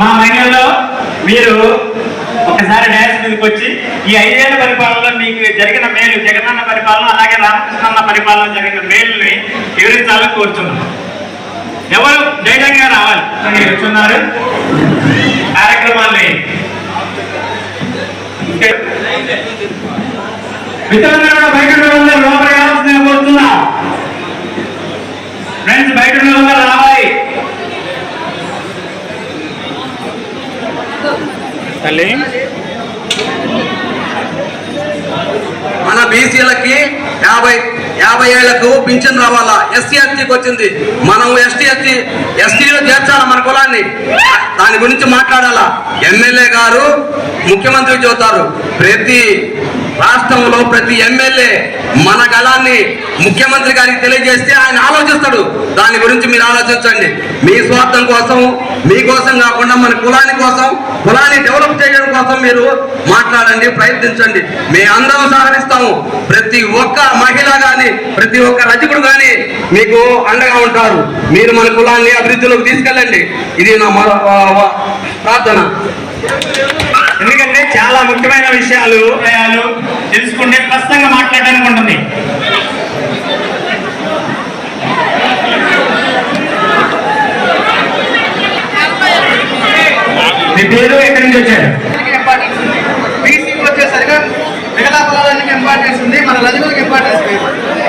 మా మహిళల్లో మీరు ఒకసారి డ్యాన్స్ మీదకి వచ్చి ఈ ఐదేళ్ళ పరిపాలనలో మీకు జరిగిన మేలు జగనన్న పరిపాలన అలాగే రామకృష్ణన్న పరిపాలన జరిగిన మేలుని వివరించాలని కోరుచున్నాం. ఎవరు ధైర్యంగా రావాలి? మీరు వచ్చున్నారు. కార్యక్రమాన్ని మిత్రులందరూ బయట లోపల కోరుతున్నా ఫ్రెండ్స్ బయట రావాలి తల్లి. మన బీసీలకి యాభై యాభై ఏళ్ళకు పింఛన్ రావాలా? ఎస్సీ ఎస్టీకి వచ్చింది. మనం ఎస్టీ ఎస్టీ ఎస్టీలో చేర్చాలా మన కులాన్ని? దాని గురించి మాట్లాడాలా? ఎమ్మెల్యే గారు ముఖ్యమంత్రి చెబుతారు ప్రతి రాష్ట్రంలో ప్రతి ఎమ్మెల్యే మన గళాన్ని ముఖ్యమంత్రి గారికి తెలియజేస్తే ఆయన ఆలోచిస్తాడు. దాని గురించి మీరు ఆలోచించండి. మీ స్వార్థం కోసం మీకోసం కాకుండా మన కులాని కోసం కులాన్ని డెవలప్ చేయడం కోసం మీరు మాట్లాడండి ప్రయత్నించండి. మీ అందరం సహకరిస్తాము. ప్రతి ఒక్క మహిళ కానీ ప్రతి ఒక్క రజకుడు కానీ మీకు అండగా ఉంటారు. మీరు మన కులాన్ని అభివృద్ధిలోకి తీసుకెళ్ళండి. ఇది నా మరో ప్రార్థన. ఎందుకంటే చాలా ముఖ్యమైన విషయాలు విషయాలు తెలుసుకుంటే స్పష్టంగా మాట్లాడడానికి ఉంటుంది. మీ పేరు ఎక్కడి నుంచి వచ్చారు? బీసీకి వచ్చేసరిగా మిగతా పొలాలన్నీ ఇంపార్టెన్స్ ఉంది మన రజకులకు ఇంపార్టెన్స్ లేదు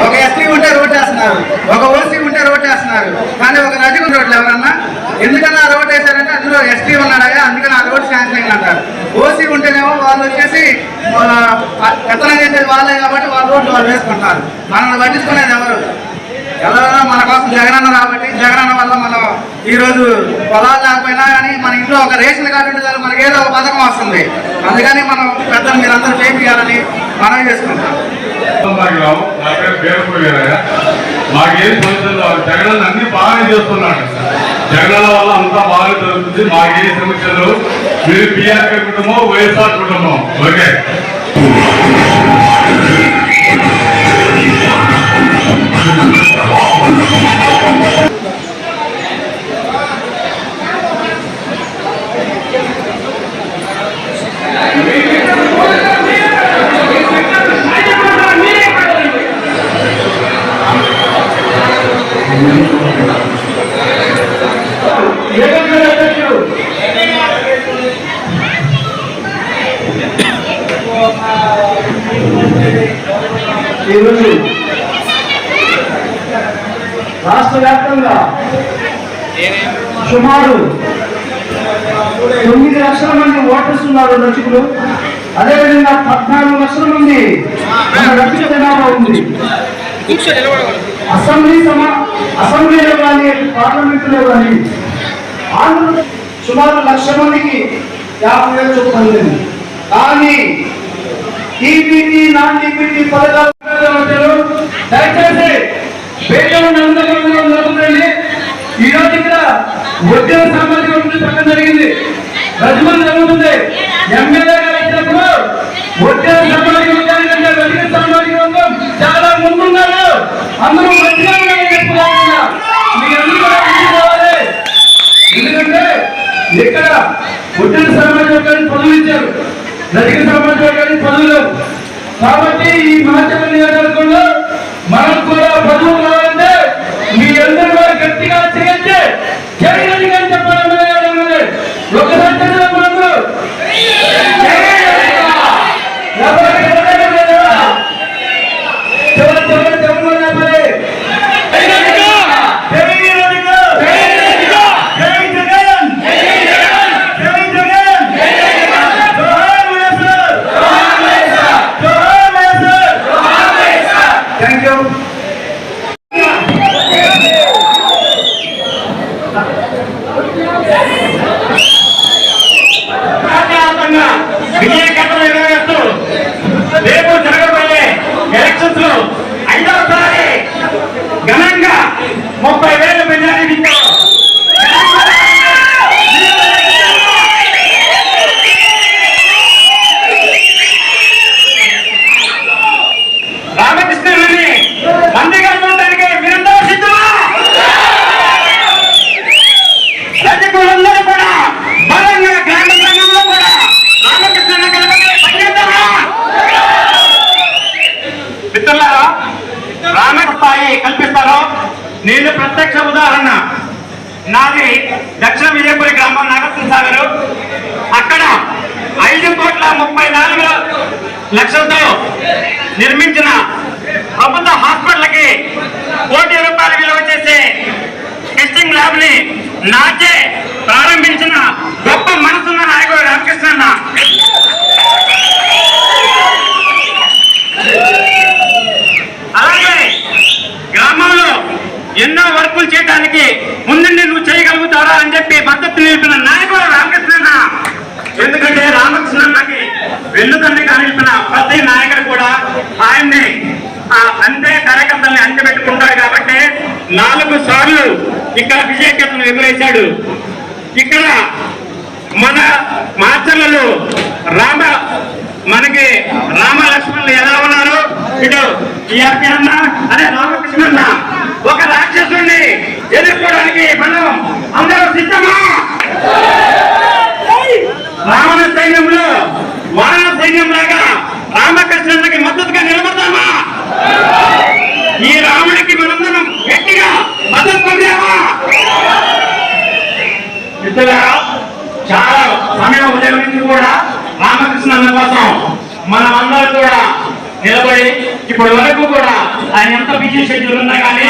ఒక ఎస్టీ ఉంటే రోడ్ వేస్తున్నారు ఒక ఓసీ ఉంటే రోడ్ వేస్తున్నారు కానీ ఒక రజకులు రోడ్లు ఎవరన్నా? ఎందుకన్నా రోడ్ వేశారంటే అందులో ఎస్టీ ఉన్నాడా అందుకని ఆ రోడ్డు శాంక్షన్ అంటారు. ఓసీ ఉంటేనేమో వాళ్ళు వచ్చేసి ఎత్తనం పెత్తనం చేసేది వాళ్ళే కాబట్టి వాళ్ళ రోడ్డు వాళ్ళు వేసుకుంటారు. మనల్ని పట్టించుకునేది ఎవరు? ఎవరైనా మన కోసం జగనన్న కాబట్టి జగనన్న వల్ల మనం ఈరోజు పొలాలు లేకపోయినా కానీ మన ఇంట్లో ఒక రేషన్ కార్డు ఉంటే మనకి ఏదో ఒక పథకం వస్తుంది. అందుకని మనం పెద్దలు మీరందరూ చేయాలని మనం చేసుకుంటాం. రావు పేరు మాకేం సమస్యలు జగన్ అన్ని బాగానే చేస్తున్నాడు. జగన్ వల్ల అంతా బాగా జరుగుతుంది. మాకేం సమస్యలు మీరు పిఆర్కే కుటుంబం వైఎస్ఆర్ కుటుంబం. ఓకే? ఈరోజు రాష్ట్ర వ్యాప్తంగా సుమారు తొమ్మిది లక్షల మంది ఓటర్స్ ఉన్నారు రచకులు అదేవిధంగా పద్నాలుగు లక్షల మంది మన రచక జనాభా ఉంది. అసెంబ్లీ సమా అసెంబ్లీలో కానీ పార్లమెంటులో కానీ ఆంధ్రప్రదేశ్ సుమారు లక్ష మందికి యాభై వేల చొప్పున కానీ టీపీటీ నాన్ టీపీటీ పథకాలు దయచేసి పేదలు నలుగురు నలుగురండి ఈ రోజు ఇక్కడ ఉద్యోగ సామాజిక వర్గం పక్కన జరిగింది. రజమన్ జరుగుతుంది. ఎమ్మెల్యే గారు ఇచ్చినప్పుడు ఉద్యోగ సామాజిక వర్గానికి కంటే రజక సామాజిక వర్గం చాలా ముందున్నారు. అందరూ మంచిగా ఎందుకంటే ఇక్కడ ఉద్యోగ సామాజిక వర్గానికి పదవులు ఇచ్చారు. రజక సామాజిక వర్గానికి పదవులు కాబట్టి ఈ మాట మనం కూడా పదవులు మీ అందరూ కూడా గట్టిగా చేయండి. Yeah. నాకే నాచే ప్రారంభించిన గొప్ప మనసున్న నాయకుడు రామకృష్ణ అలాగే గ్రామంలో ఎన్నో వర్కులు చేయడానికి ముందుండి నువ్వు చేయగలుగుతారా అని చెప్పి మద్దతు నిలిపిన నాయకుడు రామకృష్ణ ఎందుకంటే రామకృష్ణన్నకి వెన్నుతండ్రిగా నిలిపిన ప్రతి నాయకుడు కూడా ఆయన్ని అంతే కార్యకర్తల్ని అంటబెట్టుకుంటాడు కాబట్టి నాలుగు సార్లు ఇక్కడ విజయకేతను నిర్ణయించాడు ఇక్కడ మన మాచర్లలో రామ మనకి రామ లక్ష్మణులు ఎలా ఉన్నారు? ఇటు టిఆర్పీ అన్న అదే రామకృష్ణ అన్న. ఒక రాక్షసుని ఎదుర్కోవడానికి మనం అందరూ సిద్ధమా? రావణ సైన్యంలో వానర సైన్యం లాగా రామకృష్ణుడికి మద్దతుగా నిలబడతామా ఈ రాముడికి మనందరం గట్టిగా మద్దతు పొందామా మిత్రులారా చాలా సమయం ఉదయం నుంచి కూడా రామకృష్ణ అన్న కోసం మనం అందరం కూడా నిలబడి ఇప్పటి వరకు కూడా ఆయన ఎంత బిజీ షెడ్యూల్ ఉన్నా కానీ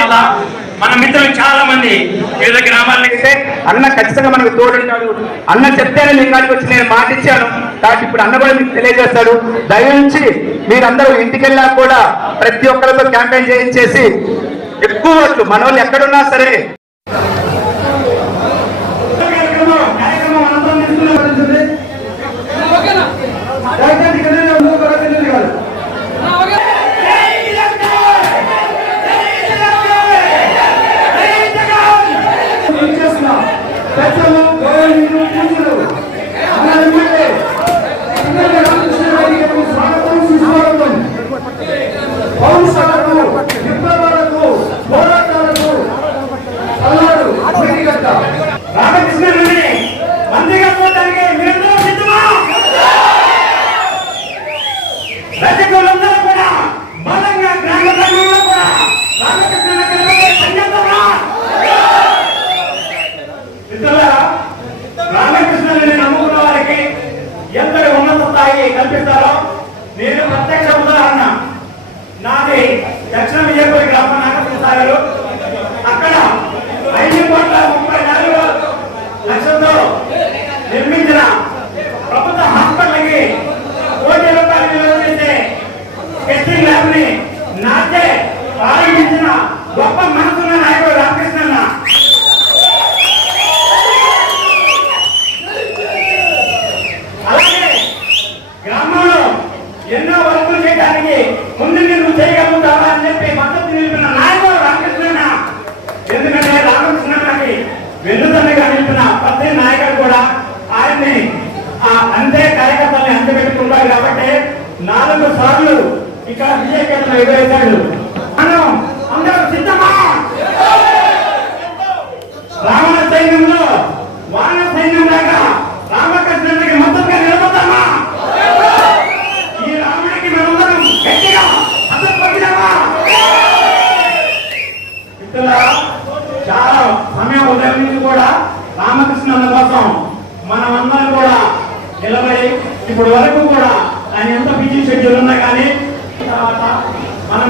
మన మిత్రులు చాలా మంది వివిధ గ్రామాలకి అయితే అన్న ఖచ్చితంగా మనకు తోడుంటాడు. అన్న చెప్తేనే మీ కాడికి వచ్చి నేను మాట ఇచ్చాను. కాబట్టి ఇప్పుడు అన్న కూడా మీకు తెలియజేస్తాడు. దయించి మీరందరూ ఇంటికి వెళ్ళా కూడా ప్రతి ఒక్కరితో క్యాంపెయిన్ చేయించేసి ఎక్కువ ఓట్లు మన వాళ్ళు ఎక్కడున్నా సరే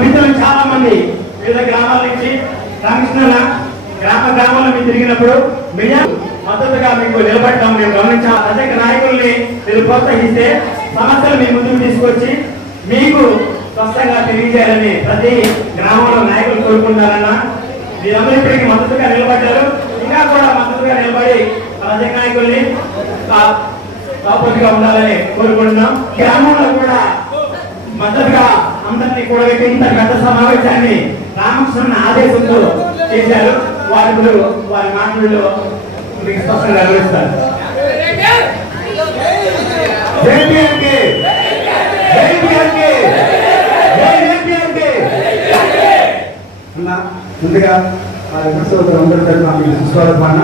మిత్రులు చాలా మంది వివిధ గ్రామాల నుంచి రామకృష్ణ గ్రామ గ్రామాల్లో మీరు తిరిగినప్పుడు మీడియా మద్దతుగా మీకు నిలబడటం మేము గమనించాం అదే నాయకుల్ని మీరు ప్రోత్సహిస్తే సమస్యలు మీ ముందుకు తీసుకొచ్చి మీకు స్పష్టంగా తెలియజేయాలని ప్రతి గ్రామంలో నాయకులు కోరుకుంటారన్న మీరందరూ ఇప్పటికి మద్దతుగా నిలబడ్డారు. ఇంకా కూడా మద్దతుగా నిలబడి ప్రజా నాయకుల్ని కాపోటీగా ఉండాలని కోరుకుంటున్నాం. గ్రామంలో కూడా మద్దతుగా అందరినీ కూడబెట్టి ఇంత పెద్ద సమావేశాన్ని రామకృష్ణ ఆదేశంతో చేశారు. వారి వారి మాటల్లో మీకు స్పష్టంగా వివరిస్తారు ముందుగా అందరూ తరఫున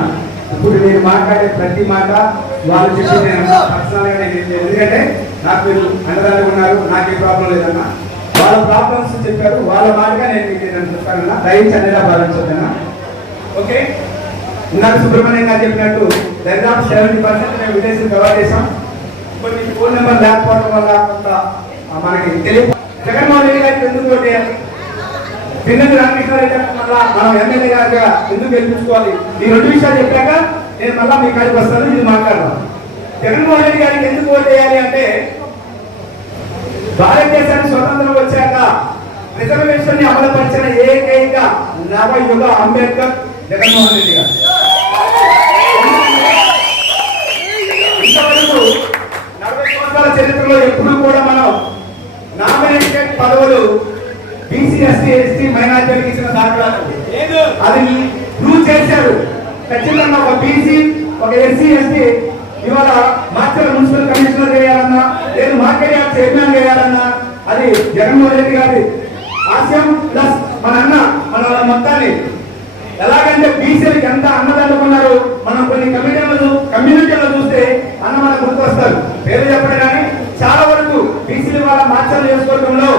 ఇప్పుడు నేను మాట్లాడే ప్రతి మాట వాళ్ళు చెప్పి నేను పర్సనల్గా నేను ఎందుకంటే నాకు మీరు అండదాన్ని ఉన్నారు నాకే ప్రాబ్లం లేదన్నా. వాళ్ళ ప్రాబ్లమ్స్ చెప్పారు. వాళ్ళ మాటగా నేను మీకు ఏదైనా చెప్తానన్నా? దయించి అనేలా భావించొద్దన్నా ఓకే? ఇందాక సుబ్రహ్మణ్యం గారు చెప్పినట్టు దరిదాపు సెవెంటీ పర్సెంట్ మేము విదేశీ కవర్ చేసాం కొన్ని ఫోన్ నెంబర్ లేకపోవడం వల్ల కొంత మనకి తెలియదు. జగన్మోహన్ రెడ్డి గారికి ఎందుకు ఓటు వేయాలి? రామకృష్ణారెడ్డి గారికి మళ్ళా మనం ఎమ్మెల్యే గారిగా ఎందుకు గెలిపించుకోవాలి? ఈ రెండు విషయాలు చెప్పాక నేను మళ్ళీ మీ కాడికి వస్తాను ఇది మాట్లాడదాం. జగన్మోహన్ రెడ్డి గారికి ఎందుకు ఓటు వేయాలి అంటే భారతదేశానికి స్వతంత్రం వచ్చాక రిజర్వేషన్ని అమలుపరిచిన ఏకైక నవయుగ అంబేద్కర్ జగన్మోహన్ రెడ్డి గారు. ఇంతవరకు నలభై సంవత్సరాల చరిత్రలో ఎప్పుడు కూడా మనం నామినేటెడ్ పదవులు బీసీ ఎస్సీ ఎస్టీ మైనార్టీలకు ఇచ్చిన దాఖలాలు అది ప్రూవ్ చేశారు. ఖచ్చితంగా ఒక బీసీ ఒక ఎస్సీ ఎస్టీ ఇవాళ మార్చల మున్సిపల్ కమిషనర్ చేయాలన్నా లేదు మార్కెట్ యార్డ్ చైర్మన్ చేయాలన్నా అది జగన్మోహన్ రెడ్డి గారి హాస్యం ప్లస్ మన అన్న మన మొత్తాన్ని. ఎలాగంటే బీసీలకు ఎంత అన్నదండుకున్నారు మనం కొన్ని కమిటీలు కమ్యూనిటీలో చూస్తే అన్న మనకు గుర్తొస్తారు. పేరు చెప్పడం కానీ చాలా వరకు బీసీలు వాళ్ళ మార్చలు చేసుకోవడంలో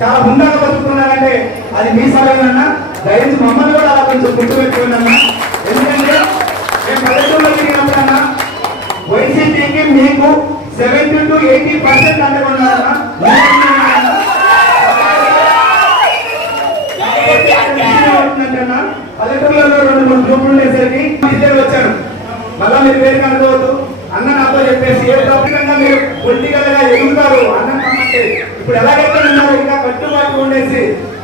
చాలా హుందాగా బతుకుతున్నారంటే అది మీ సభ్యులన్నా దయచేసి మమ్మల్ని కూడా అలా కొంచెం గుర్తుపెట్టుకోండి అన్న. ఎందుకంటే మేము పల్లెటూరులో వైసీపీకి మీకు సెవెంటీ టు ఎయిటీ పర్సెంట్ అనుకున్నారా అవుతుందంటన్నా, పల్లెటూళ్ళలో రెండు మూడు గ్రూపులు ఉండేసరికి ఇద్దరు వచ్చాను మళ్ళా మీరు పేరు కనుకోవద్దు అన్న నాతో చెప్పేసి ఏ ప్రముఖంగా మీరు పొలిటికల్గా ఎదుగుతారు? అన్న ఇప్పుడు ఎలాగైతే ఉన్నారు ఇంకా కట్టుబాటు ఉండేసి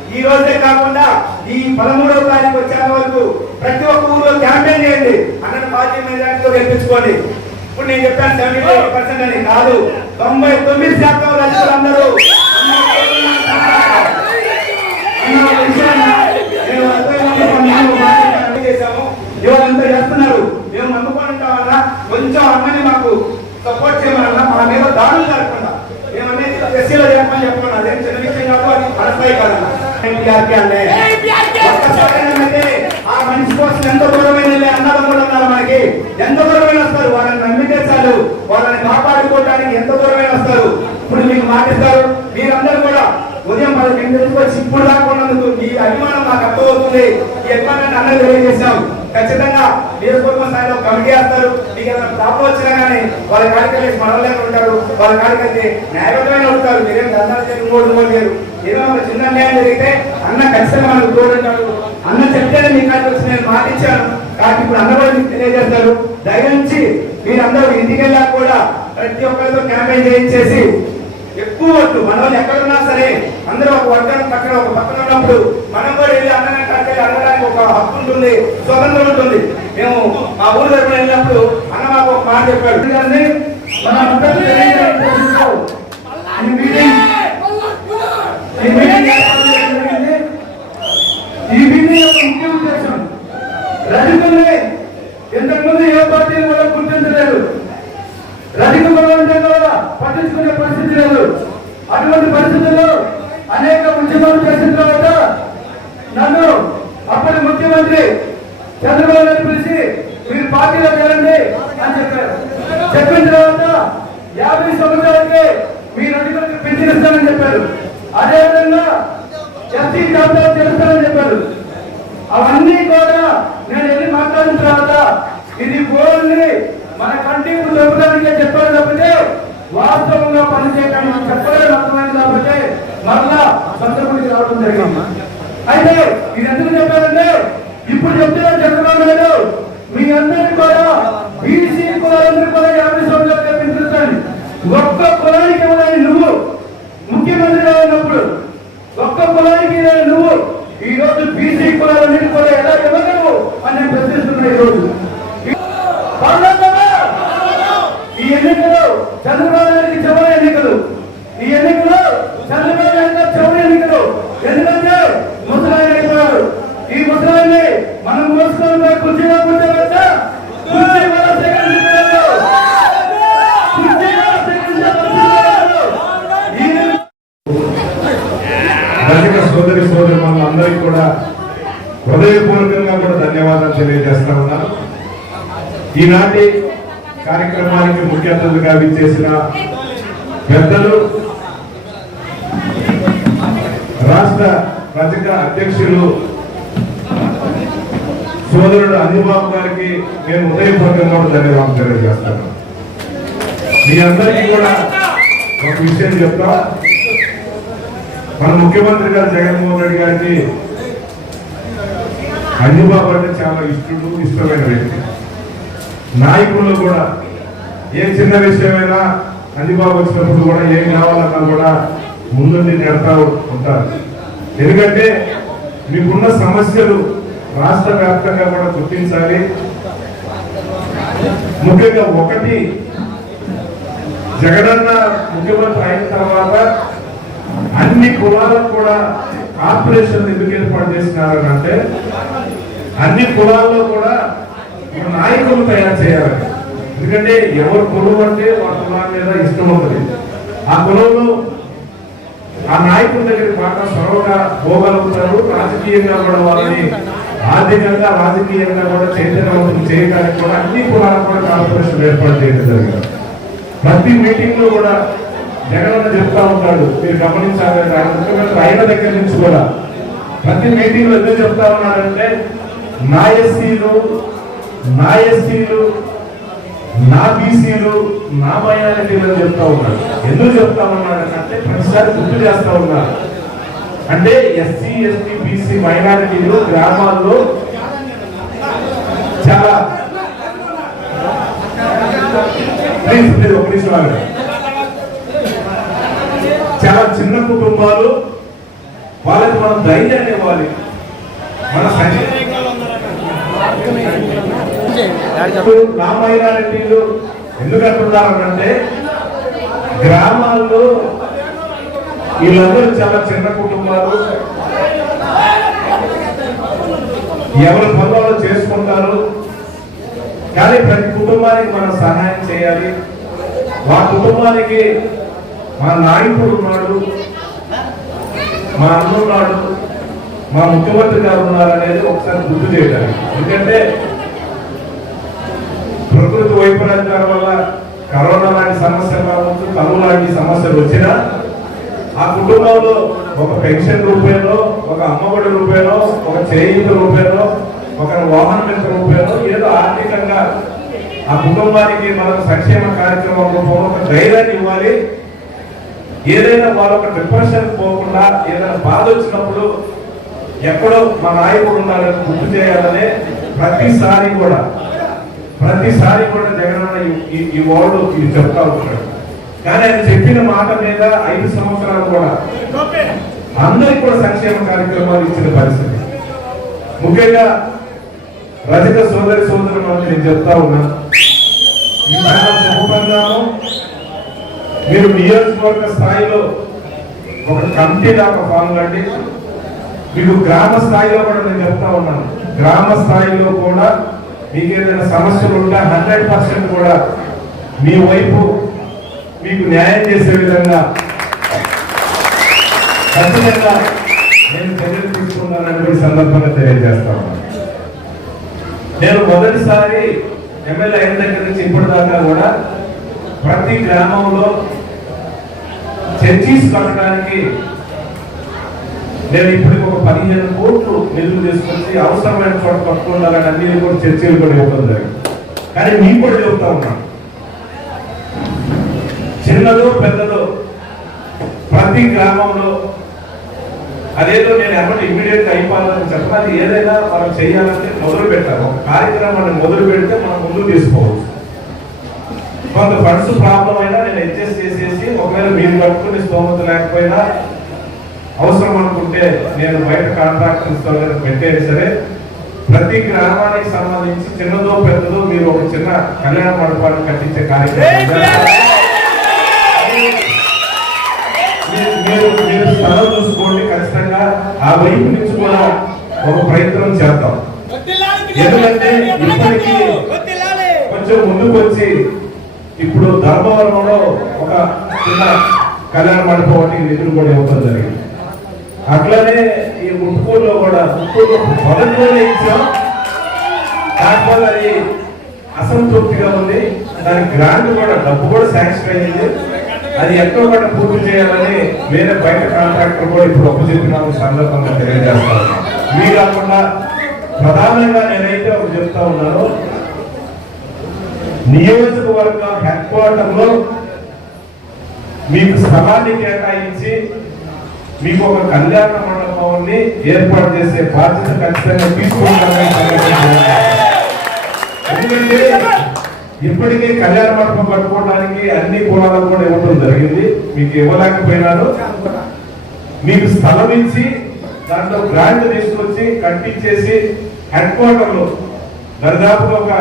ఈ రోజే కాకుండా ఈ పదమూడవ తారీఖు వచ్చే వరకు ప్రతి ఒక్క ఊర్లో క్యాంపెయిన్ చేయండి. అన్నను పార్టీ మెజార్టీతో గెలిపించుకోండి ఇప్పుడు నేను చెప్పాను సెవెంటీ ఫైవ్ పర్సెంట్ అని. కాదు. తొంభై తొమ్మిది శాతం రైతులందరూ ఎవరంతా చేస్తున్నారు? మేము నమ్ముకొని ఉంటామన్నా కొంచెం అమ్మని మాకు సపోర్ట్ చేయమన్నా మా మీద దాడులు జరగకుండా. మేమన్నీ ఎస్సీలో చెప్పమని చెప్పమన్నా అదేం చిన్న విషయం కాదు అది పడతాయి కదన్నా. ఎన్టీఆర్కి ఆ మనిషి కోసం ఎంత దూరమైన అన్నదమ్ములు ఉన్నారు మనకి. ఎంత దూరమైన వస్తారు వాళ్ళని నమ్మితే చాలు వాళ్ళని కాపాడుకోవడానికి ఎంత దూరమైన వస్తారు? ఇప్పుడు మీకు మాటిస్తారు. మీరందరూ కూడా ఉదయం పది గంటలకు వచ్చి ఇప్పుడు దాకా మీ అభిమానం మాకు అర్థమవుతుంది. ఈ అభిమానాన్ని అన్నది తెలియజేశాం. ఖచ్చితంగా నియోజకవర్గ స్థాయిలో కమిటీ వేస్తారు. మీకు ఏదైనా ప్రాబ్లం వచ్చినా కానీ వాళ్ళ కార్యక్రమం మనలేక ఉంటారు. వాళ్ళ కాడికైతే న్యాయబద్ధమైన ఉంటారు మీరేం దండాలు చేయరు మూడు మూడు చేయరు. ఏదో చిన్న అన్యాయం జరిగితే అన్న ఖచ్చితంగా మనకు తోడుంటాడు అన్న చెప్తేనే మీ కాడికి వచ్చి నేను మాటిచ్చాను. కాబట్టి ఇప్పుడు అన్న కూడా మీకు తెలియజేస్తారు. దయచి మీరందరూ ఇంటికి వెళ్ళాక కూడా ప్రతి ఒక్కరితో క్యాంపెయిన్ చేయించేసి ఎక్కువ వద్దు. మన వాళ్ళు ఎక్కడున్నా సరే అందరూ ఒక వర్గానికి పక్కన ఒక పక్కన ఉన్నప్పుడు మనం కూడా వెళ్ళి అన్నగా కట్టెలు అడగడానికి ఒక హక్కు ఉంటుంది స్వతంత్రం ఉంటుంది. మేము మా ఊరు దగ్గర వెళ్ళినప్పుడు అన్న మాకు ఒక మాట చెప్పాడు. ఈ మీటింగ్ యొక్క ముఖ్య ఉద్దేశం రజకుల్ని ఇంతకుముందు ఏ పార్టీ కూడా గుర్తించలేదు. రజక అంటే కూడా పట్టించుకునే పరిస్థితి లేదు. అటువంటి పరిస్థితుల్లో అనేక ఉద్యమాలు చేసిన తర్వాత నన్ను అప్పటి ముఖ్యమంత్రి చంద్రబాబు నాయుడు పిలిచి మీరు పార్టీలో చేరండి అని చెప్పారు. చెప్పిన తర్వాత యాభై సంవత్సరాలకి మీరు రజకులకి పెంచిస్తానని చెప్పారు చెప్పారు. అదేవిధంగా ఎస్సీ జాబితా చేస్తానని చెప్పారు. అవన్నీ కూడా నేను వెళ్ళి మాట్లాడిన తర్వాత ఇది గోల్ని మన కంటికి ఎవరికే చెప్పాలి తప్పితే వాస్తవంగా పనిచేయడానికి చెప్పలేదు అర్థమైంది కాబట్టి మరలా సందర్భానికి రావడం జరిగింది. అయితే ఇది ఎందుకు చెప్పారంటే ఇప్పుడు చెప్తున్న చంద్రబాబు నాయుడు మీ అందరినీ కూడా బీసీ కులాలందరూ కూడా యాభై సంవత్సరాలు కల్పించండి ఒక్క కులానికి ఇవ్వడానికి నువ్వు ముఖ్యమంత్రిగా ఉన్నప్పుడు ఒక్క కులానికి నువ్వు ఈ రోజు బీసీ కులాలన్నిటి కూడా ఎలా ఇవ్వగలవు అని నేను ప్రశ్నిస్తున్నా ఈ రోజు ఈ ఎన్నికలు చంద్రబాబు నాయుడికి చివరి ఎన్నికలు. ఈ ఎన్నికలు చంద్రబాబు నాయుడు గారి చివరి ఎన్నికలు. ఎందుకంటే ముసలాయన అయిపోయారు ఈ ముసలాయన్ని మనం మోసుకొని కుర్చీలో కూర్చోబెట్టా కుర్చీ కూడా సేకరించలేదు కుర్చీ కూడా సేకరించలేదు ఈ రజక సోదరి సోదరి అందరికీ కూడా హృదయపూర్వకంగా కూడా ధన్యవాదాలు తెలియజేస్తా ఉన్నాను ఈనాటి కార్యక్రమానికి ముఖ్య అతిథులుగా విచ్చేసిన పెద్దలు రాష్ట్ర రజక అధ్యక్షులు సోదరుడు అంజబాబు గారికి నేను హృదయపూర్వకంగా ధన్యవాదం తెలియజేస్తాను. మీ అందరికీ కూడా ఒక విషయం చెప్తా. మన ముఖ్యమంత్రి గారు జగన్మోహన్ రెడ్డి గారికి అంజుబాబు అంటే చాలా ఇష్టడు ఇష్టమైన వ్యక్తి. నాయకులు కూడా ఏ చిన్న విషయమైనా అంజుబాబు వచ్చినప్పుడు కూడా ఏం కావాలన్నా కూడా ముందుండి నెడతా ఉంటారు. ఎందుకంటే మీకున్న సమస్యలు రాష్ట్ర వ్యాప్తంగా కూడా గుర్తించాలి. ముఖ్యంగా ఒకటి జగనన్న ముఖ్యమంత్రి అయిన తర్వాత అన్ని కులాలకు కూడా కార్పొరేషన్ ఎందుకు ఏర్పాటు చేసినారని అంటే అన్ని కులాల్లో కూడా ఒక నాయకులు తయారు చేయాలి. ఎందుకంటే ఎవరు కులం అంటే వాళ్ళ కులాల మీద ఇష్టం ఉంటుంది. ఆ కులంలో ఆ నాయకుల దగ్గరికి బాగా సొరవగా పోగలుగుతారు రాజకీయంగా కూడా వాళ్ళని ఆర్థికంగా రాజకీయంగా కూడా చైతన్యవంతం చేయడానికి కూడా అన్ని కులాలకు కూడా కార్పొరేషన్ ఏర్పాటు చేయడం జరిగింది. ప్రతి మీటింగ్లో కూడా జగన్ చెప్తా ఉంటాడు. మీరు గమనించాలి ఆయన ముఖ్యమంత్రి దగ్గర నుంచి కూడా. ప్రతి మీటింగ్లో ఎందుకు చెప్తా ఉన్నాడంటే నా ఎస్సీలు నా ఎస్సీలు నా బీసీలు నా మైనారిటీలు అని చెప్తా ఉన్నాడు ఎందుకు చెప్తా ఉన్నాడు అంటే ప్రతిసారి గుర్తు చేస్తా ఉన్నారు. అంటే ఎస్సీ ఎస్టీ బీసీ మైనారిటీలు గ్రామాల్లో చాలా ప్లీజ్ ప్లీజ్ ఒక నిమిషం చాలా చిన్న కుటుంబాలు వాళ్ళకి మనం ధైర్యాన్ని ఇవ్వాలి. మన సంఖ్య నా మైనారిటీలు గ్రామాల్లో వీళ్ళందరూ చాలా చిన్న కుటుంబాలు. ఎవరి పనులు చేసుకుంటారు. కానీ ప్రతి కుటుంబానికి మనం సహాయం చేయాలి. మా కుటుంబానికి మా నాయకుడు ఉన్నాడు. మా అన్న ఉన్నాడు. మా ముఖ్యమంత్రి గారు ఉన్నారు అనేది ఒకసారి గుర్తు చేయడానికి. ఎందుకంటే ప్రకృతి వైపరీత్యాల వల్ల కరోనా లాంటి సమస్యలు కావచ్చు కరువు లాంటి సమస్యలు వచ్చినా ఆ కుటుంబంలో ఒక పెన్షన్ రూపేనో ఒక అమ్మఒడి రూపేనో ఒక చేయింత రూపేనో ఒక వాహన యొక్క రూపేనో ఏదో ఆర్థికంగా ఆ కుటుంబానికి మనం సంక్షేమ కార్యక్రమం రూపంలో ఒక ధైర్యాన్ని ఇవ్వాలి. ఏదైనా వాళ్ళ డిప్రెషన్ పోకుండా ఏదైనా బాధ వచ్చినప్పుడు ఎక్కడో మా నాయకుడు ఉన్నారని గుర్తు చేయాలనే ప్రతిసారి కూడా ప్రతిసారి కూడా జగనన్న ఈ- ఈ- వార్డు ఇది చెప్తా ఉంటాడు. కానీ ఆయన చెప్పిన మాట మీద ఐదు సంవత్సరాలు కూడా అందరికి కూడా సంక్షేమ కార్యక్రమాలు ఇచ్చిన పరిస్థితి. ముఖ్యంగా రజక సోదరి సోదరులు నేను చెప్తా ఉన్నా. మీరు నియోజకవర్గ స్థాయిలో ఒక కమిటీ దాకా ఫామ్ కండి. మీకు గ్రామ స్థాయిలో కూడా నేను చెప్తా ఉన్నాను. గ్రామ స్థాయిలో కూడా మీకు ఏదైనా సమస్యలు ఉంటే హండ్రెడ్ పర్సెంట్ కూడా మీ వైపు మీకు న్యాయం చేసే విధంగా ఖచ్చితంగా నేను చర్యలు తీసుకున్నానని సందర్భంగా తెలియజేస్తాను నేను మొదటిసారి ఎమ్మెల్యే అయిన దగ్గర నుంచి ఇప్పటిదాకా కూడా ప్రతి గ్రామంలో చర్చీస్ కట్టడానికి నేను ఇప్పటికి ఒక పదిహేను కోట్లు నిధులు తీసుకొచ్చి అవసరమైన చోట పట్టుకుండాలని అన్ని కూడా చర్చలు కూడా ఇవ్వడం జరిగింది. కానీ మేము కూడా చెబుతా ఉన్నాను చిన్నదో పెద్దదో ప్రతి గ్రామంలో అదేదో నేను ఎవరు ఇమ్మీడియట్ అయిపోవాలని చెప్పాలి ఏదైనా మనం చేయాలంటే మొదలు పెట్టాలి. ఒక కార్యక్రమాన్ని మొదలు పెడితే మనం ముందు తీసుకోవచ్చు. కొంత ఫండ్స్ ప్రాబ్లం అయినా నేను అడ్జస్ట్ చేసేసి ఒకవేళ మీరు కట్టుకునే స్తోమత లేకపోయినా అవసరం అనుకుంటే నేను బయట కాంట్రాక్టర్స్ పెట్టేది సరే. ప్రతి గ్రామానికి సంబంధించి చిన్నదో పెద్దదో మీరు ఒక చిన్న కళ్యాణ మండపాన్ని కట్టించే కార్యక్రమం మీరు- మీరు మీరు స్థలం చూసుకోండి ఖచ్చితంగా. ఆ వైపు నుంచి కూడా ఒక ప్రయత్నం చేద్దాం. ఎందుకంటే ఇప్పటికీ కొంచెం ముందుకు వచ్చి ఇప్పుడు ధర్మవరంలో ఒక చిన్న కళ్యాణ మండపం ఒకటి నిధులు కూడా ఇవ్వడం జరిగింది. అట్లనే ఈ ముట్టుకూరులో కూడా ముట్టుకూరులో మొదటిలోనే ఇచ్చాం. దానివల్ల అది అసంతృప్తిగా ఉంది. దాని గ్రాంట్ కూడా డబ్బు కూడా శాంక్షన్ అయ్యింది అది ఎక్కడో కూడా పూర్తి చేయాలని వేరే బయట కాంట్రాక్టర్ కూడా ఇప్పుడు ఒప్పచెప్పిన సందర్భంగా తెలియజేస్తాను మీ కాకుండా ప్రధానంగా నేనైతే ఒక చెప్తా ఉన్నాను. నియోజకవర్గ హెడ్ క్వార్టర్లో మీకు స్థలాన్ని కేటాయించి మీకు ఒక కళ్యాణ మండపాన్ని ఏర్పాటు చేసే బాధ్యత ఖచ్చితంగా తీసుకుంటామని ఎందుకంటే ఇప్పటికే కళ్యాణ మండపం కట్టుకోవడానికి అన్ని కులాలకు కూడా ఇవ్వడం జరిగింది. మీకు ఇవ్వలేకపోయినాను మీకు స్థలం ఇచ్చి దాంట్లో గ్రాంట్ తీసుకొచ్చి కట్టించేసి హెడ్ క్వార్టర్లో ఒక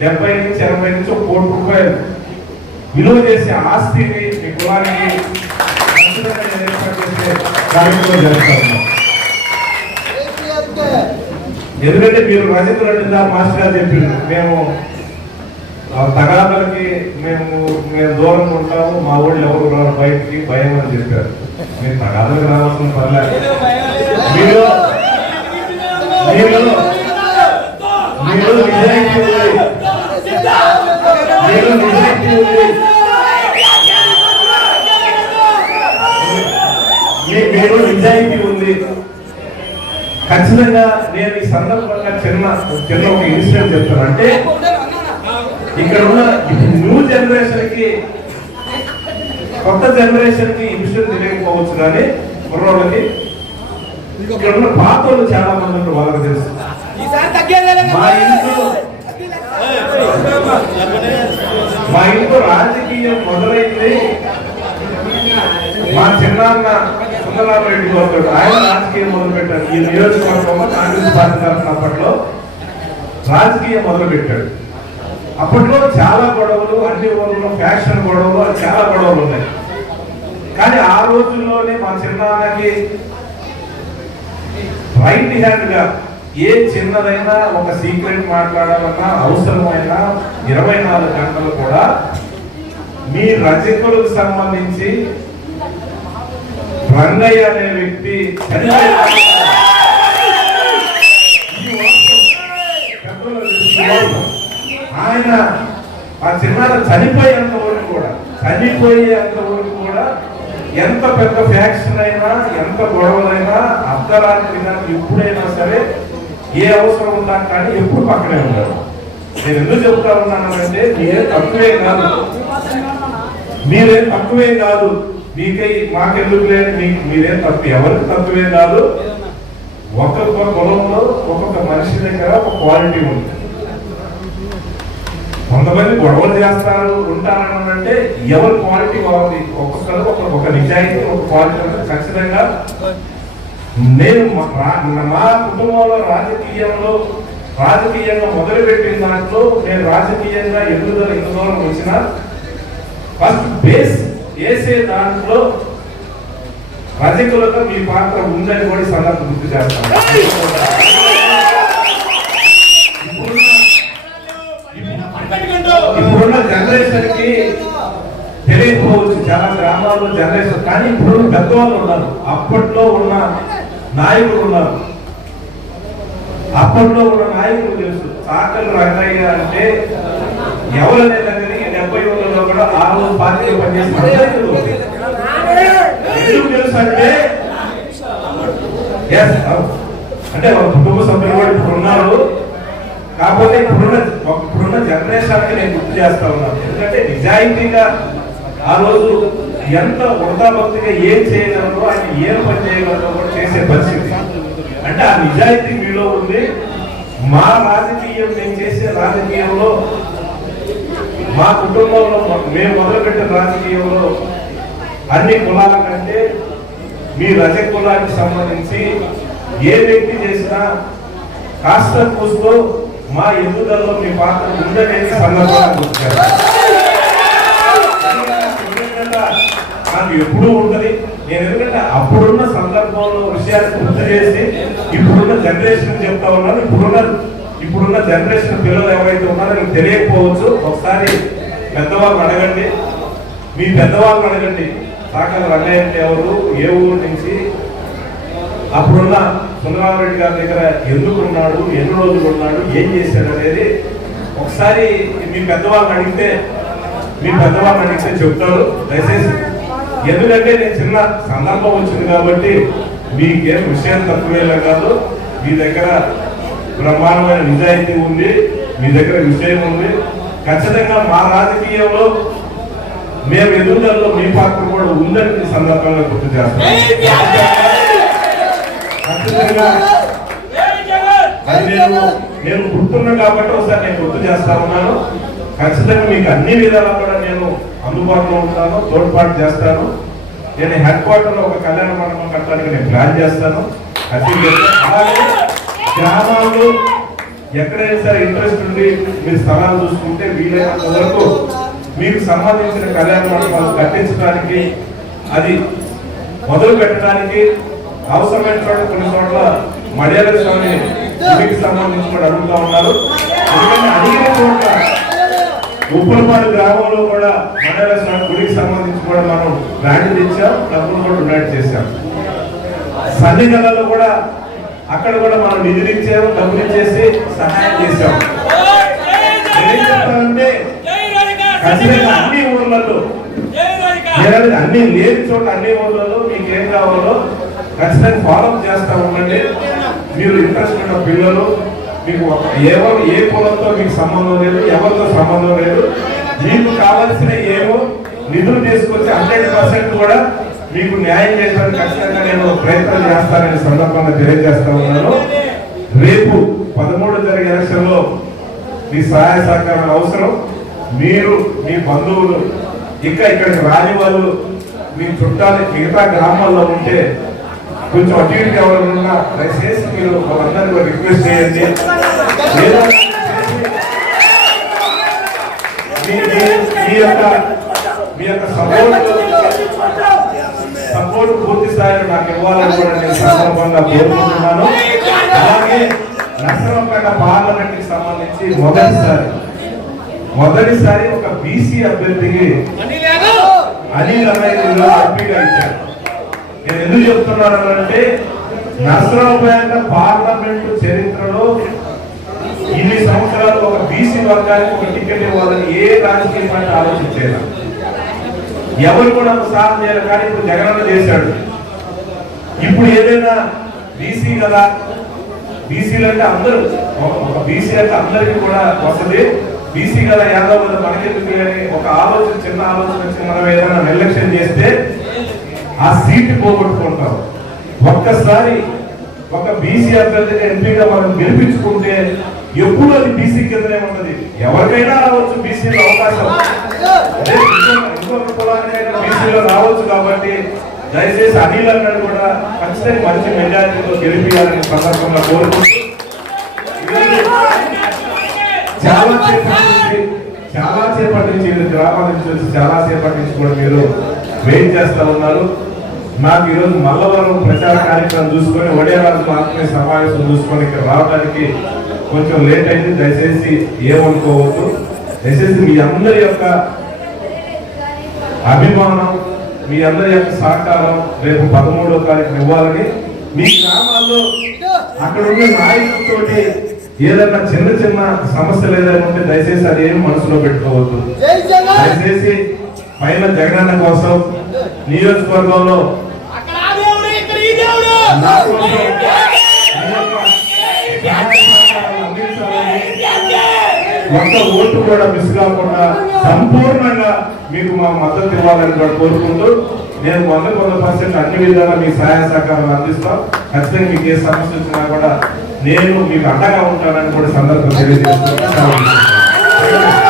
డెబ్బై నుంచి ఎనభై నుంచి ఒక కోటి రూపాయలు విలువ చేసే ఆస్తిని మీ కులానికి చేసే కార్యక్రమం జరుగుతాను ఎందుకంటే మీరు రాజేంద్ర రెడ్డి గారు మాస్టర్ గారు చెప్పిండ్రు మేము ఆ తగాదలకి మేము మేము దూరంగా ఉంటాము మా ఊళ్ళో ఎవరు రారు బయటికి భయం అని చెప్పారు. మీరు తగాదలకు రావాల్సిన పర్లేదు మీరు మీరు మీరు నిజాయితీ ఉంది మీరు నిజాయితీ ఉంది మీ- మీరు నిజాయితీ ఉంది. ఖచ్చితంగా నేను ఈ సందర్భంగా చిన్న చిన్న ఒక ఇన్సిడెంట్ చెప్తాను అంటే ఇక్కడ ఉన్న న్యూ జనరేషన్కి కొత్త జనరేషన్కి విషయం తెలియకపోవచ్చు కానీ కుర్రోళ్ళకి ఇక్కడ ఉన్న పాత వాళ్ళు చాలా మంది వాళ్ళకి తెలుసు. మా ఇంట్లో మా ఇంట్లో రాజకీయం మొదలైంది. మా చిన్నాన్న సుందరరామరెడ్డి గౌరవుడు ఆయన రాజకీయం మొదలు పెట్టాడు ఈ నియోజకవర్గంలో కాంగ్రెస్ పార్టీ తరఫున అప్పట్లో రాజకీయం మొదలు పెట్టాడు అప్పట్లో చాలా గొడవలు అన్ని ఊళ్ళలో ఫ్యాక్షన్ గొడవలు చాలా గొడవలు ఉన్నాయి. కానీ ఆ రోజుల్లోనే మా చిన్నాన్నకి రైట్ హ్యాండ్గా ఏ చిన్నదైనా ఒక సీక్రెట్ మాట్లాడాలన్నా అవసరమైన ఇరవై నాలుగు గంటలు కూడా మీ రచకులకు సంబంధించి రంగయ్య అనే వ్యక్తి. ఆయన ఆ చిన్నార చనిపోయేంత వరకు కూడా చనిపోయేంత వరకు కూడా ఎంత పెద్ద ఫ్యాక్షన్ అయినా ఎంత గొడవలైనా అర్ధరాత్రి ఎప్పుడైనా సరే ఏ అవసరం ఉన్నా కానీ ఎప్పుడు పక్కనే ఉంటారు నేను ఎందుకు చెప్తా ఉన్నానంటే మీరే తక్కువే కాదు. మీరేం తక్కువే కాదు. మీకై మాకెందుకు లేదు మీ- మీరేం తప్పు ఎవరికి తక్కువే కాదు? ఒక్కొక్క పొలంలో ఒక్కొక్క మనిషి దగ్గర ఒక క్వాలిటీ ఉంది. కొంతమంది గొడవలు చేస్తారు ఉంటారని అంటే ఎవరి క్వాలిటీ బాగుంది? ఒక్కొక్కరు ఒక ఒక నిజాయితీ ఒక క్వాలిటీ ఖచ్చితంగా నేను మా- మా కుటుంబంలో రాజకీయంలో రాజకీయంగా మొదలుపెట్టిన దాంట్లో నేను రాజకీయంగా ఎదుగుదల ఎన్ని దూరం వచ్చిన ఫస్ట్ బేస్ వేసే దాంట్లో రజకులకు మీ పాత్ర ఉందని కూడా సందర్భం గుర్తు చేస్తాను ఇప్పుడున్న జనరేషన్కి తెలియకపోవచ్చు. చాలా గ్రామాల్లో జనరేషన్ కానీ ఇప్పుడు పెద్దవాళ్ళు ఉన్నారు. అప్పట్లో ఉన్న నాయకులు ఉన్నారు. అప్పట్లో ఉన్న నాయకులు తెలుసు. చాకలి రంగయ్య అంటే ఎవరనే దగ్గరికి డెబ్బై వందలో కూడా ఆ రోజు పార్టీలో పనిచేసిన అందరికీ తెలుసు. అంటే అంటే వాళ్ళ కుటుంబ సభ్యులు కూడా ఇప్పుడు ఉన్నారు కాకపోతే ఇప్పుడున్న ఇప్పుడున్న జనరేషన్కి నేను గుర్తు చేస్తా ఉన్నాను ఎందుకంటే నిజాయితీగా ఆ రోజు ఎంత వృధాభక్తిగా ఏం చేయగలరో ఆయన ఏం పని చేయగలరో కూడా చేసే పరిస్థితి అంటే ఆ నిజాయితీ మీలో ఉంది మా రాజకీయం నేను చేసే రాజకీయంలో మా కుటుంబంలో మేము మొదలుపెట్టిన రాజకీయంలో అన్ని కులాల కంటే మీ రజ కులానికి సంబంధించి ఏ వ్యక్తి చేసినా కాస్త కూస్తూ మా ఎదుగుదలలో మీ పాత్ర ఉందనే సందర్భంగా నాకు ఎప్పుడూ ఉంటది. నేను ఎందుకంటే అప్పుడున్న సందర్భంలో విషయాన్ని గుర్తు చేసి ఇప్పుడున్న జనరేషన్ చెప్తా ఉన్నాను. ఇప్పుడున్న ఇప్పుడున్న జనరేషన్ పిల్లలు ఎవరైతే ఉన్నారో మీకు తెలియకపోవచ్చు ఒకసారి పెద్దవాళ్ళు అడగండి. మీ పెద్దవాళ్ళు అడగండి. సాకల రంగయ్య అంటే ఎవరు? ఏ ఊరు నుంచి? అప్పుడున్న సుందరరామరెడ్డి గారి దగ్గర ఎందుకు ఉన్నాడు? ఎన్ని రోజులు ఉన్నాడు? ఏం చేశాడు అనేది ఒకసారి మీ పెద్దవాళ్ళని అడిగితే మీ పెద్దవాళ్ళని అడిగితే చెప్తారు. దయచేసి ఎందుకంటే నేను చిన్న సందర్భం వచ్చింది కాబట్టి మీకేం విషయం తక్కువేలా కాదు. మీ దగ్గర బ్రహ్మాండమైన నిజాయితీ ఉంది మీ దగ్గర విషయం ఉంది. ఖచ్చితంగా మా రాజకీయంలో మేము ఎదుగుదలలో మీ పాత్ర కూడా ఉందని ఈ సందర్భంగా గుర్తు చేస్తాం. ఖచ్చితంగా నేను నేను గుర్తున్నా కాబట్టి ఒకసారి నేను గుర్తు చేస్తా ఉన్నాను. ఖచ్చితంగా మీకు అన్ని విధాలా కూడా నేను అందుబాటులో ఉంటాను తోడ్పాటు చేస్తాను. నేను హెడ్ క్వార్టర్లో ఒక కళ్యాణ మండపం కట్టడానికి నేను ప్లాన్ చేస్తాను. అలాగే గ్రామాల్లో ఎక్కడైనా సరే ఇంట్రెస్ట్ ఉండి మీరు స్థలాలు చూసుకుంటే వీలైనంత వరకు మీకు సంబంధించిన కళ్యాణ మండపాలు కట్టించడానికి అది మొదలు పెట్టడానికి అవసరమైన కొన్ని చోట్ల మర్యాద స్వామి గుడికి సంబంధించి కూడా అడుగుతూ ఉన్నారు. ఎందుకంటే అడిగిన చోట్ల ఉప్పలపాడు గ్రామంలో కూడా మర్యాద స్వామి గుడికి సంబంధించి కూడా మనం బ్రాండ్ తెచ్చాం డబ్బులు కూడా డొనేట్ చేశాం. సన్నిధానాల్లో కూడా అక్కడ కూడా మనం నిధులు ఇచ్చాము డబ్బులు ఇచ్చేసి సహాయం చేశాం నేనేం ఖచ్చితంగా అన్ని ఊర్లలో అన్ని లేని చోట అన్ని ఊర్లలో మీకు ఏం కావాలో ఖచ్చితంగా ఫాలో చేస్తా ఉండండి. మీరు ఇంట్రెస్ట్ ఉన్న పిల్లలు మీకు ఎవరు ఏ పొలంతో మీకు సంబంధం లేదు ఎవరితో సంబంధం లేదు మీకు కావాల్సిన ఏమో నిధులు తీసుకొచ్చి హండ్రెడ్ పర్సెంట్ కూడా మీకు న్యాయం చేయడానికి ఖచ్చితంగా నేను ప్రయత్నం చేస్తానని సందర్భంగా తెలియజేస్తా ఉన్నాను. రేపు పదమూడు జరిగే ఎలక్షన్లో మీ సహాయ సహకారాలు అవసరం. మీరు మీ బంధువులు ఇంకా ఇక్కడికి రాని వాళ్ళు మీ చుట్టాలు మిగతా గ్రామాల్లో ఉంటే కొంచెం అటు ఇటు ఎవరు దయచేసి మీరు వాళ్ళందరికీ రిక్వెస్ట్ చేయండి. మీ- మీ యొక్క మీ యొక్క సపోర్ట్ సపోర్ట్ పూర్తి స్థాయిలో నాకు ఇవ్వాలని కూడా నేను సందర్భంగా కోరుకుంటున్నాను. అలాగే నరసరావుపేట పార్లమెంట్కి సంబంధించి మొదటిసారి మొదటిసారి ఒక బీసీ అభ్యర్థికి అనిల్ అనేది ఎంపీగా ఇచ్చారు నేను ఎందుకు చెప్తున్నాను అంటే నరసరావుపేట పార్లమెంటు చరిత్రలో ఇన్ని సంవత్సరాలు ఒక బీసీ వర్గానికి ఒక టికెట్ ఇవ్వాలని ఏ రాజకీయ పార్టీ ఆలోచించేదా ఎవరు కూడా సాధన చేయాలి కానీ ఇప్పుడు జగనన్న చేశాడు. ఇప్పుడు ఏదైనా బీసీ కదా బీసీలు అంటే అందరూ ఒక- బీసీ అంటే అందరికీ కూడా వస్తుంది. బీసీ కదా యాదవ్ కదా మనకెందుకు అని ఒక ఆలోచన చిన్న ఆలోచన వచ్చి మనం ఏదైనా నిర్లక్ష్యం చేస్తే ఆ సీట్ పోగొట్టుకుంటాం. ఒక్కసారి ఒక బీసీ అభ్యర్థిగా ఎంపీగా మనం గెలిపించుకుంటే ఎప్పుడు అది బీసీ కిందనే ఉన్నది ఎవరికైనా రావచ్చు బీసీలో అవకాశం. అదే ఇంకొక కులాన్ని బీసీలో రావచ్చు కాబట్టి దయచేసి అనిల్ అన్నాడు కూడా ఖచ్చితంగా మంచి మెజారిటీతో గెలిపించాలని సందర్భంగా కోరుకుంటూ చాలా సేపటి నుంచి చాలా సేపటి నుంచి మీరు గ్రామాల నుంచి వచ్చి చాలా సేపటి నుంచి కూడా మీరు వెయిట్ చేస్తూ ఉన్నారు. నాకు ఈరోజు మల్లవరం ప్రచార కార్యక్రమం చూసుకొని ఒడేరాజు మాత్రమే సమావేశం చూసుకొని ఇక్కడ రావడానికి కొంచెం లేట్ అయింది. దయచేసి ఏమనుకోవద్దు. దయచేసి మీ అందరి యొక్క అభిమానం మీ అందరి యొక్క సహకారం రేపు పదమూడవ తారీఖున ఇవ్వాలని మీ గ్రామాల్లో అక్కడ ఉన్న నాయకులతోటి ఏదైనా చిన్న చిన్న సమస్యలు ఏదైనా ఉంటే దయచేసి అది ఏం మనసులో పెట్టుకోవద్దు. దయచేసి పైన జగనన్న కోసం నియోజకవర్గంలో ఒక్క ఓటు కూడా మిస్ కాకుండా సంపూర్ణంగా మీకు మా మద్దతు ఇవ్వాలని కూడా కోరుకుంటూ నేను వంద వంద పర్సెంట్ అన్ని విధాలా మీ సహాయ సహకారాలు అందిస్తాం. ఖచ్చితంగా మీకు ఏ సమస్య వచ్చినా కూడా నేను మీకు అండగా ఉంటానని కూడా సందర్భం తెలియజేస్తున్నాను